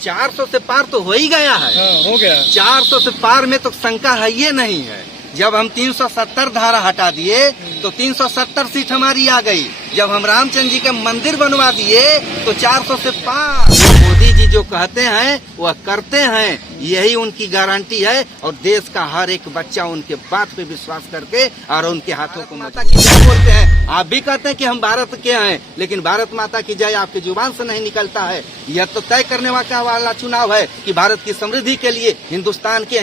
400 से पार तो हो ही गया है। हो गया। 400 से पार में तो शंका है ये नहीं है। जब हम 370 धारा हटा दिए तो 370 सीट हमारी आ गई। जब हम रामचंद्र जी के मंदिर बनवा दिए तो 400 से पार। मोदी जी जो कहते हैं वह करते हैं, यही उनकी गारंटी है। और देश का हर एक बच्चा उनके बात पे विश्वास करके और उनके हाथों को माता की जय बोलते हैं। आप भी कहते हैं कि हम भारत के हैं, लेकिन भारत माता की जय आपकी जुबान से नहीं निकलता है। यह तो तय करने वाला चुनाव है कि भारत की समृद्धि के लिए हिंदुस्तान की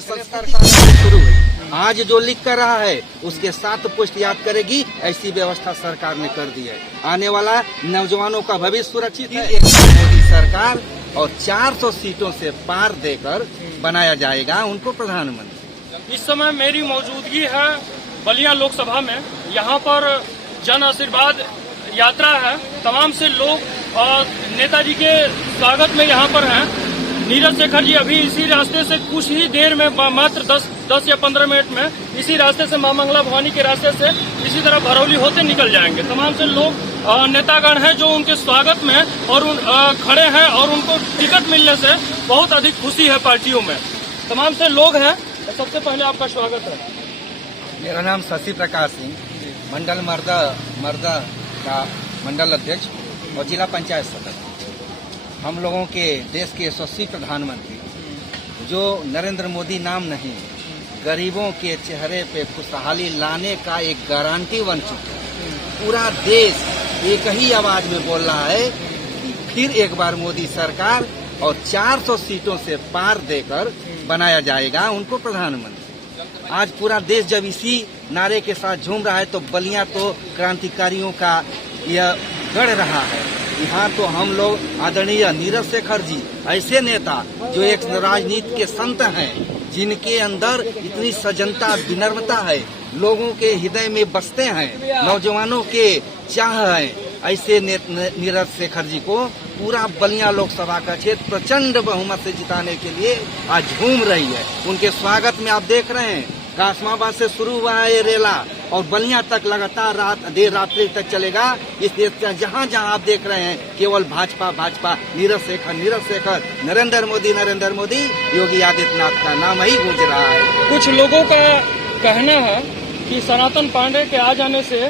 संस्कार शुरू हुई। आज जो लिख कर रहा है उसके 7 पोस्ट याद करेगी, ऐसी व्यवस्था सरकार ने कर दी है। आने वाला नौजवानों का भविष्य सुरक्षित है। मोदी सरकार और 400 सीटों से पार देकर बनाया जाएगा उनको प्रधानमंत्री। इस समय मेरी मौजूदगी है बलिया लोकसभा में। यहाँ पर जन आशीर्वाद यात्रा है। तमाम से लोग नेताजी के स्वागत में यहाँ पर हैं। नीरज शेखर जी अभी इसी रास्ते से कुछ ही देर में, मात्र 10 या 15 मिनट में इसी रास्ते से मां मंगला भवानी के रास्ते से इसी तरह भरौली होते निकल जाएंगे। तमाम से लोग नेतागण हैं जो उनके स्वागत में और खड़े हैं और उनको टिकट मिलने से बहुत अधिक खुशी है पार्टियों में। तमाम से लोग हैं। सबसे पहले आपका स्वागत है। मेरा नाम शशि प्रकाश सिंह, मंडल मर्दा का मंडल अध्यक्ष और जिला पंचायत सदस्य। हम लोगों के देश के यशस्वी प्रधानमंत्री जो नरेंद्र मोदी नाम नहीं, गरीबों के चेहरे पे खुशहाली लाने का एक गारंटी बन चुका है। पूरा देश एक ही आवाज में बोल रहा है कि फिर एक बार मोदी सरकार और 400 सीटों से पार देकर बनाया जाएगा उनको प्रधानमंत्री। आज पूरा देश जब इसी नारे के साथ झूम रहा है तो बलिया तो क्रांतिकारियों का यह गढ़ रहा है। यहाँ तो हम लोग आदरणीय नीरज शेखर जी ऐसे नेता जो एक राजनीति के संत हैं, जिनके अंदर इतनी सजनता विनम्रता है, लोगों के हृदय में बसते हैं, नौजवानों के चाह है, ऐसे नीरज शेखर जी को पूरा बलिया लोकसभा का क्षेत्र प्रचंड बहुमत से जिताने के लिए आज झूम रही है। उनके स्वागत में आप देख रहे हैं कासमाबाद से शुरू हुआ है ये रेला और बलिया तक लगातार देर रात्रि तक चलेगा। इस देश का जहाँ आप देख रहे हैं केवल भाजपा, नीरज शेखर, नरेंद्र मोदी, योगी आदित्यनाथ का नाम ही गूंज रहा है। कुछ लोगों का कहना है कि सनातन पांडे के आ जाने से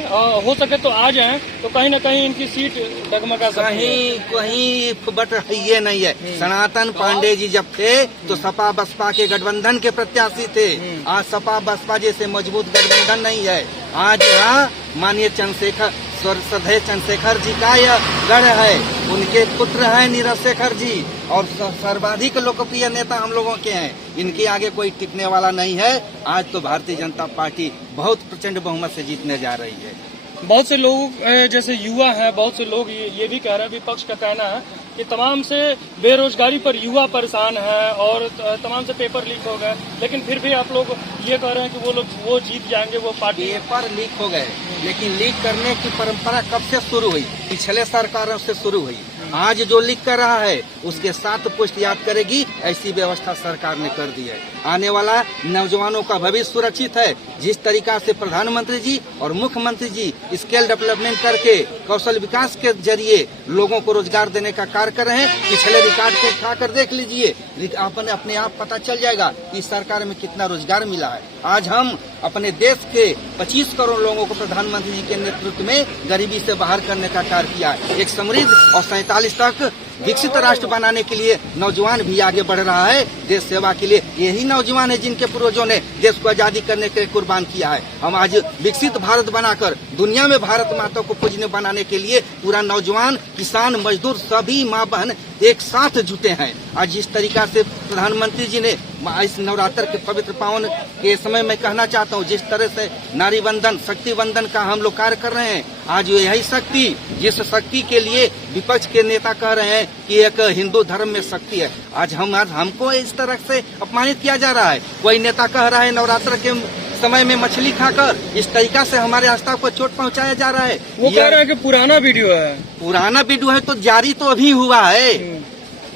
हो सके तो आ जाएं तो कहीं न कहीं इनकी सीट डगमगा सकती है। कहीं बट ये नहीं है। सनातन पांडे जी जब थे तो सपा बसपा के गठबंधन के प्रत्याशी थे। आज सपा बसपा जैसे मजबूत गठबंधन नहीं है। आज यहाँ माननीय चंद्रशेखर जी का यह गढ़ है। उनके पुत्र हैं नीरज शेखर जी और सर्वाधिक लोकप्रिय नेता हम लोगों के हैं। इनके आगे कोई टिकने वाला नहीं है। आज तो भारतीय जनता पार्टी बहुत प्रचंड बहुमत से जीतने जा रही है। बहुत से लोग जैसे युवा हैं, बहुत से लोग ये भी कह रहे हैं, विपक्ष का कहना है कि तमाम से बेरोजगारी पर युवा परेशान है और तमाम से पेपर लीक हो गए, लेकिन फिर भी आप लोग ये कह रहे हैं कि वो जीत जाएंगे, वो पार्टी। पेपर लीक हो गए, लेकिन लीक करने की परंपरा कब से शुरू हुई? पिछले सरकारों से शुरू हुई। आज जो लीक कर रहा है उसके 7 पोस्ट याद करेगी, ऐसी व्यवस्था सरकार ने कर दी है। आने वाला नौजवानों का भविष्य सुरक्षित है। जिस तरीका से प्रधानमंत्री जी और मुख्यमंत्री जी स्किल डेवलपमेंट करके कौशल विकास के जरिए लोगों को रोजगार देने का कार्य कर रहे हैं, पिछले रिकॉर्ड को उठाकर देख लीजिए, अपने आप पता चल जाएगा कि सरकार में कितना रोजगार मिला है। आज हम अपने देश के 25 करोड़ लोगों को प्रधानमंत्री जी के नेतृत्व में गरीबी से बाहर करने का कार्य किया है। एक समृद्ध और 47 तक विकसित राष्ट्र बनाने के लिए नौजवान भी आगे बढ़ रहा है देश सेवा के लिए। यही नौजवान है जिनके पूर्वजों ने देश को आजादी करने के लिए कुर्बान किया है। हम आज विकसित भारत बनाकर दुनिया में भारत माता को पूजने बनाने के लिए पूरा नौजवान, किसान, मजदूर सभी माँ बहन एक साथ जुटे हैं। आज जिस तरीका से प्रधानमंत्री जी ने इस नवरात्र के पवित्र पावन के समय में कहना चाहता हूँ, जिस तरह से नारी वंदन, शक्ति वंदन का हम लोग कार्य कर रहे हैं, आज यही शक्ति, जिस शक्ति के लिए विपक्ष के नेता कह रहे हैं कि एक हिंदू धर्म में शक्ति है, आज हमको इस तरह से अपमानित किया जा रहा है। कोई नेता कह रहा है नवरात्र के समय में मछली खाकर इस तरीका से हमारे आस्था को चोट पहुंचाया जा रहा है। वो कह रहा है कि पुराना वीडियो है। पुराना वीडियो है तो जारी तो अभी हुआ है।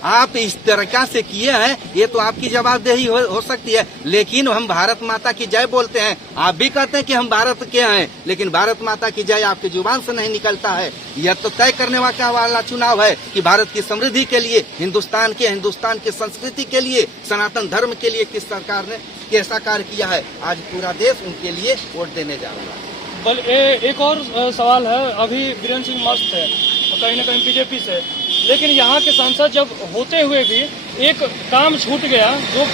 आप इस तरीका से किए हैं, ये तो आपकी जवाबदेही हो सकती है। लेकिन हम भारत माता की जय बोलते हैं, आप भी कहते हैं कि हम भारत के हैं, लेकिन भारत माता की जय आपकी जुबान से नहीं निकलता है। यह तो तय करने वाला चुनाव है कि भारत की समृद्धि के लिए, हिंदुस्तान की संस्कृति के लिए, सनातन धर्म के लिए किस सरकार ने कैसा कार्य किया है। आज पूरा देश उनके लिए वोट देने जा रहा है। एक और सवाल है, अभी बीरेन सिंह मस्त है तो कहीं ना कहीं बीजेपी से, लेकिन यहाँ के सांसद जब होते हुए भी एक काम छूट गया जो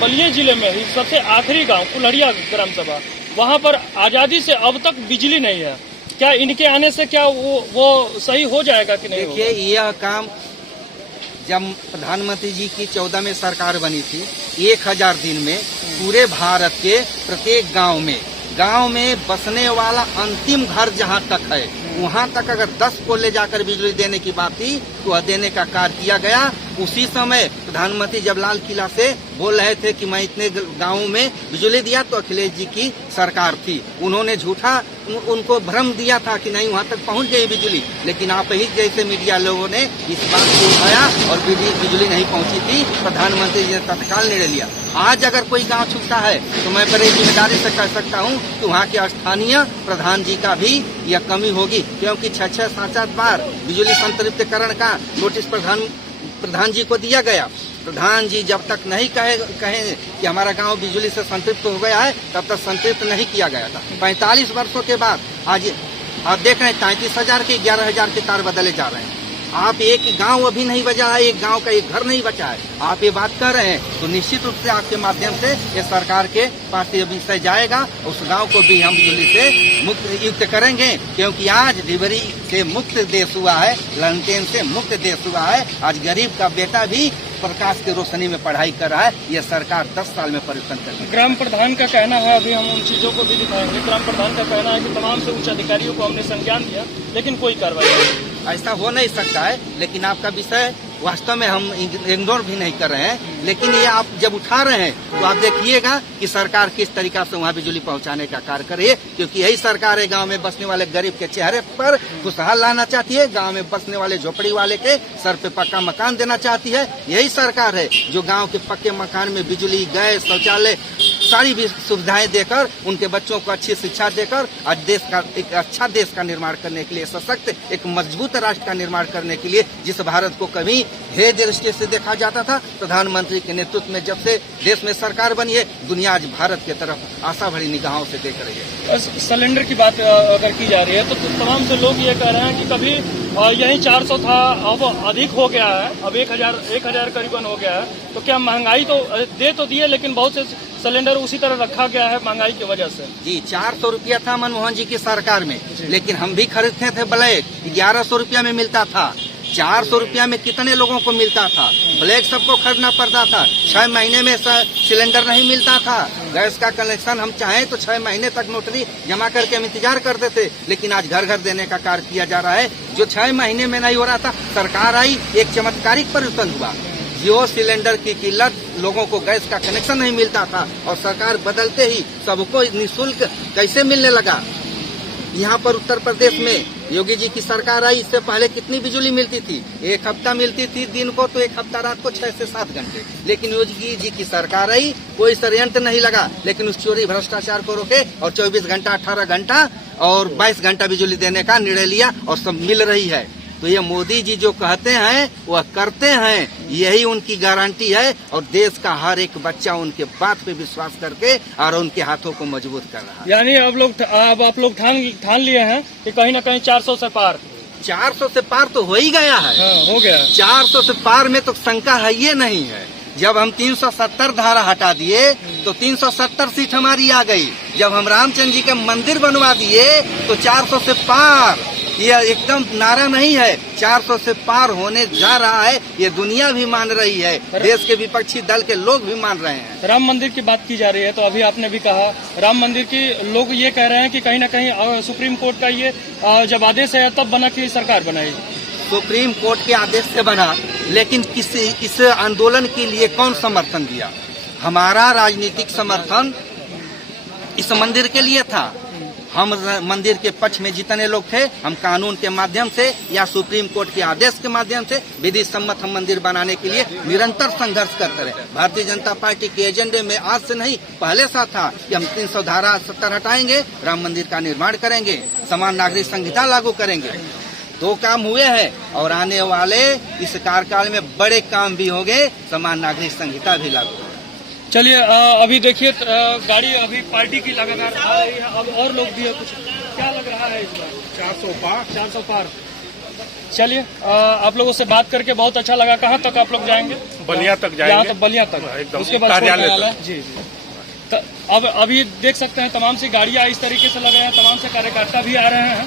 बलिया जिले में ही सबसे आखिरी गांव कुल्हड़िया ग्राम सभा, वहाँ पर आज़ादी से अब तक बिजली नहीं है। क्या इनके आने से क्या वो सही हो जाएगा कि नहीं? देखिए, यह काम जब प्रधानमंत्री जी की 14 में सरकार बनी थी, 1000 दिन में पूरे भारत के प्रत्येक गांव में बसने वाला अंतिम घर जहां तक है, वहां तक अगर 10 को ले जाकर बिजली देने की बात थी तो वह देने का कार्य किया गया। उसी समय प्रधानमंत्री जब लाल किला से बोल रहे थे कि मैं इतने गांवों में बिजली दिया, तो अखिलेश जी की सरकार थी, उन्होंने झूठा उनको भ्रम दिया था कि नहीं वहां तक पहुंच गई बिजली। लेकिन आप ही जैसे मीडिया लोगों ने इस बात को उठाया और बिजली नहीं पहुंची थी, प्रधानमंत्री जी ने तत्काल निर्णय लिया। आज अगर कोई गांव छूटता है तो मैं बड़ी जिम्मेदारी से कह सकता हूं कि वहां के स्थानीय प्रधान जी का भी यह कमी होगी, क्योंकि 6-6 7-7 बार बिजली संतृप्तिकरण का नोटिस प्रधान जी को दिया गया। प्रधान जी जब तक नहीं कहे कि हमारा गांव बिजली से संतृप्त हो गया है, तब तक संतृप्त नहीं किया गया था। 45 वर्षों के बाद आज आप देख रहे हैं 33,000 के 11,000 के तार बदले जा रहे हैं। आप एक गांव अभी नहीं बचा है, एक गांव का एक घर नहीं बचा है, आप ये बात कर रहे हैं, तो निश्चित रूप से आपके माध्यम से ये सरकार के पास ये विषय जाएगा। उस गांव को भी हम बिजली से मुक्त युक्त करेंगे, क्योंकि आज डिबरी से मुक्त देश हुआ है, लंटेन से मुक्त देश हुआ है। आज गरीब का बेटा भी प्रकाश की रोशनी में पढ़ाई कर रहा है। यह सरकार 10 साल में परिवर्तन करेगी। ग्राम प्रधान का कहना है, अभी हम उन चीजों को भी दिखाएंगे, ग्राम प्रधान का कहना है कि तमाम से उच्च अधिकारियों को हमने संज्ञान दिया, लेकिन कोई कार्रवाई नहीं। ऐसा हो नहीं सकता है, लेकिन आपका विषय वास्तव में हम इग्नोर भी नहीं कर रहे हैं, लेकिन ये आप जब उठा रहे हैं तो आप देखिएगा कि सरकार किस तरीका से वहाँ बिजली पहुँचाने का कार्य करे, क्योंकि यही सरकार है गांव में बसने वाले गरीब के चेहरे पर खुशहाल लाना चाहती है, गांव में बसने वाले झोपड़ी वाले के सर पे पक्का मकान देना चाहती है। यही सरकार है जो गाँव के पक्के मकान में बिजली, गैस, शौचालय सारी भी सुविधाएं देकर उनके बच्चों को अच्छी शिक्षा देकर आज देश का एक अच्छा देश का निर्माण करने के लिए, सशक्त एक मजबूत राष्ट्र का निर्माण करने के लिए, जिस भारत को कभी हे दृष्टि से देखा जाता था, प्रधानमंत्री के नेतृत्व में जब से देश में सरकार बनी है, दुनिया आज भारत की तरफ आशा भरी निगाहों से देख रही है। सिलेंडर की बात अगर की जा रही है तो तमाम से लोग ये कह रहे हैं कि कभी यही 400 था, अब अधिक हो गया है, अब 1000 करीबन हो गया है। तो क्या महंगाई तो दे तो दिए, लेकिन बहुत से सिलेंडर उसी तरह रखा गया है महंगाई की वजह से? जी, 400 रुपया था मनमोहन जी की सरकार में, लेकिन हम भी खरीदते थे ब्लैक, 1100 रुपया में मिलता था। 400 रुपया में कितने लोगों को मिलता था? ब्लैक सबको खरीदना पड़ता था। 6 महीने में सिलेंडर नहीं मिलता था। गैस का कनेक्शन हम चाहें तो 6 महीने तक नोटरी जमा करके हम इंतजार करते थे, लेकिन आज घर घर देने का कार्य किया जा रहा है, जो 6 महीने में नहीं हो रहा था। सरकार आई, एक चमत्कारिक परिवर्तन हुआ। जियो सिलेंडर की किल्लत, लोगों को गैस का कनेक्शन नहीं मिलता था, और सरकार बदलते ही सबको निःशुल्क कैसे मिलने लगा। यहाँ पर उत्तर प्रदेश में योगी जी की सरकार आई, इससे पहले कितनी बिजली मिलती थी? 1 हफ्ता मिलती थी दिन को, तो 1 हफ्ता रात को 6 से 7 घंटे। लेकिन योगी जी की सरकार आई, कोई षड्यंत्र नहीं लगा, लेकिन उस चोरी भ्रष्टाचार को रोके और 24 घंटा, 18 घंटा और 22 घंटा बिजली देने का निर्णय लिया, और सब मिल रही है। तो ये मोदी जी जो कहते हैं वह करते हैं, यही उनकी गारंटी है, और देश का हर एक बच्चा उनके बात पे विश्वास करके और उनके हाथों को मजबूत कर रहा है। यानी अब आप लोग ठान लिए हैं कि कहीं न कहीं 400 से पार? 400 से पार तो हो ही गया है। हाँ, हो गया। 400 से पार में तो शंका है ये नहीं है। जब हम 370 धारा हटा दिए तो 370 सीट हमारी आ गई। जब हम रामचंद्र जी का मंदिर बनवा दिए तो 400 से पार, यह एकदम नारा नहीं है, 400 से पार होने जा रहा है। ये दुनिया भी मान रही है, देश के विपक्षी दल के लोग भी मान रहे हैं। राम मंदिर की बात की जा रही है, तो अभी आपने भी कहा राम मंदिर की लोग ये कह रहे हैं कि कहीं न कहीं सुप्रीम कोर्ट का ये जब आदेश है तब बना कि सरकार बनाई। सुप्रीम कोर्ट के आदेश से बना, लेकिन इस आंदोलन के लिए कौन समर्थन दिया? हमारा राजनीतिक समर्थन इस मंदिर के लिए था। हम मंदिर के पक्ष में जितने लोग थे, हम कानून के माध्यम से या सुप्रीम कोर्ट के आदेश के माध्यम से विधि सम्मत हम मंदिर बनाने के लिए निरंतर संघर्ष करते रहे। भारतीय जनता पार्टी के एजेंडे में आज से नहीं, पहले सा था कि हम 300 धारा 70 हटाएंगे, राम मंदिर का निर्माण करेंगे, समान नागरिक संहिता लागू करेंगे। 2 काम हुए हैं और आने वाले इस कार्यकाल में बड़े काम भी होंगे, समान नागरिक संहिता भी लागू। चलिए अभी देखिए गाड़ी अभी पार्टी की लगातार आ रही है, अब और लोग भी है, कुछ क्या लग रहा है इस बार? 400 पार। चलिए आप लोगों से बात करके बहुत अच्छा लगा। कहाँ तक आप लोग जाएंगे? बलिया तक जाएंगे। यहाँ तक बलिया तक, उसके बाद कार्यालय तक। जी। अब अभी देख सकते हैं तमाम सी गाड़ियाँ इस तरीके से लग रहे हैं, तमाम से कार्यकर्ता भी आ रहे हैं।